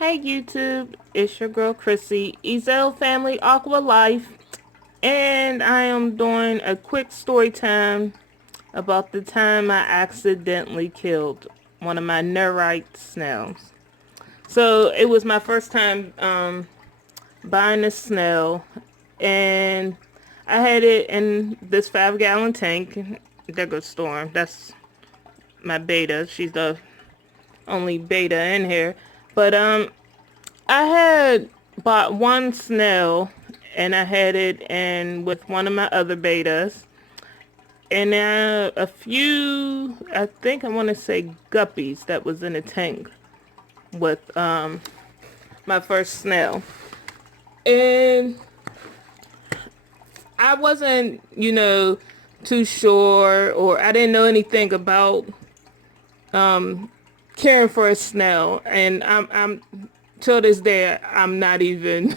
Hey YouTube, it's your girl Chrissy, Ezel Family Aqua Life, and I am doing a quick story time about the time I accidentally killed one of my Nerite snails. So it was my first time buying a snail, and I had it in this 5-gallon tank. There goes Storm. That's my beta. She's the only beta in here. But I had bought one snail and I had it in with one of my other betas. And a few, I think I want to say guppies that was in a tank with my first snail. And I wasn't, too sure, or I didn't know anything about caring for a snail. And I'm till this day, I'm not even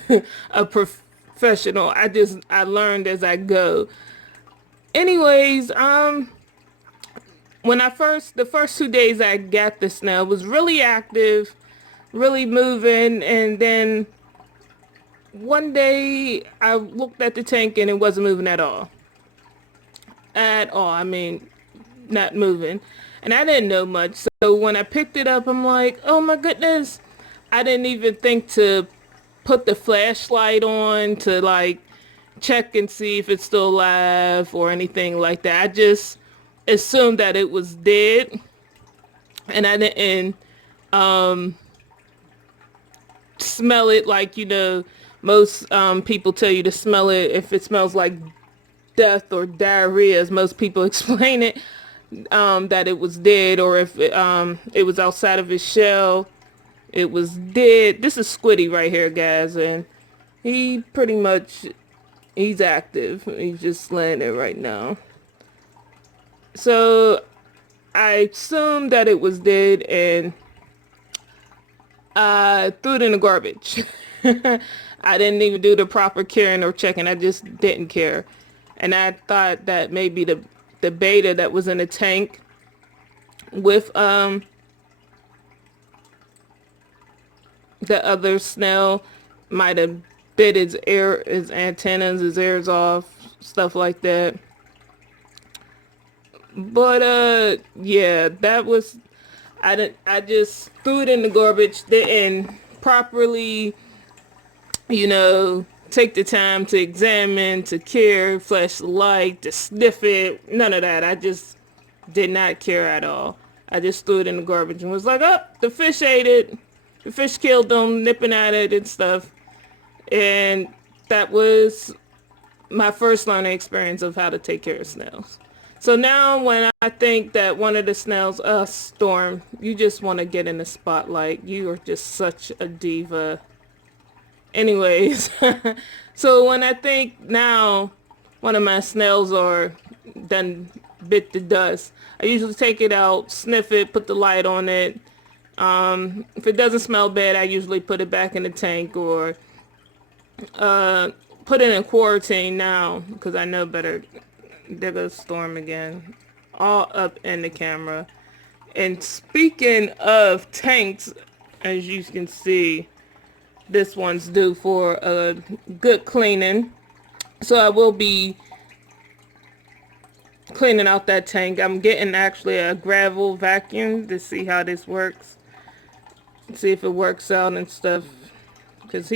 a professional. I learned as I go. Anyways, when the first 2 days I got the snail, was really active, really moving, and then one day I looked at the tank and it wasn't moving at all. At all. I mean, not moving. And I didn't know much. So when I picked it up, I'm like, oh my goodness. I didn't even think to put the flashlight on to like check and see if it's still alive or anything like that. I just assumed that it was dead, and I didn't smell it like, most people tell you to smell it if it smells like death or diarrhea, as most people explain it, that it was dead, or if it was outside of his shell, it was dead. This is Squiddy right here, guys, and he pretty much, he's active. He's just laying there right now. So I assumed that it was dead, and I threw it in the garbage. I didn't even do the proper caring or checking. I just didn't care. And I thought that maybe the beta that was in the tank with the other snail might have bit his antennas, his ears off, stuff like that. But yeah, that was, I just threw it in the garbage, didn't properly, take the time to examine, to care, flash the light, to sniff it, none of that. I just did not care at all. I just threw it in the garbage and was like, oh, the fish ate it. The fish killed them, nipping at it and stuff. And that was my first learning experience of how to take care of snails. So now when I think that one of the snails, Storm, you just want to get in the spotlight. You are just such a diva. Anyways, so when I think now one of my snails are done bit the dust, I usually take it out, sniff it, put the light on it. If it doesn't smell bad, I usually put it back in the tank, or put it in quarantine now, because I know better. There goes Storm again, all up in the camera. And speaking of tanks, as you can see, this one's due for a good cleaning. So I will be cleaning out that tank. I'm getting actually a gravel vacuum to see how this works. See if it works out and stuff. Because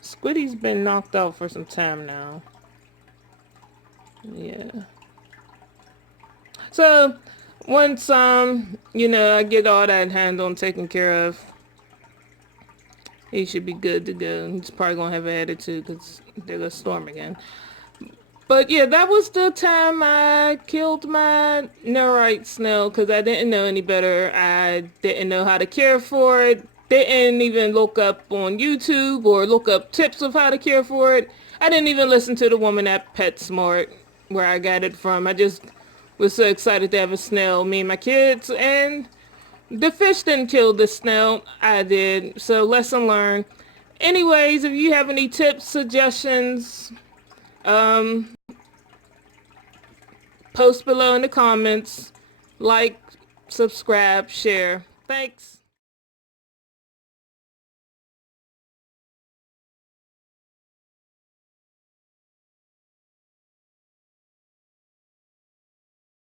Squiddy's been knocked out for some time now. Yeah. So once I get all that handled and taken care of, he should be good to go. He's probably gonna have an attitude because they're gonna Storm again. But yeah, that was the time I killed my Nerite snail, because I didn't know any better. I didn't know how to care for it. Didn't even look up on YouTube or look up tips of how to care for it. I didn't even listen to the woman at PetSmart where I got it from. I just was so excited to have a snail, me and my kids, and the fish didn't kill the snail. I did. So lesson learned. Anyways, if you have any tips, suggestions, post below in the comments. Like, subscribe, share. Thanks.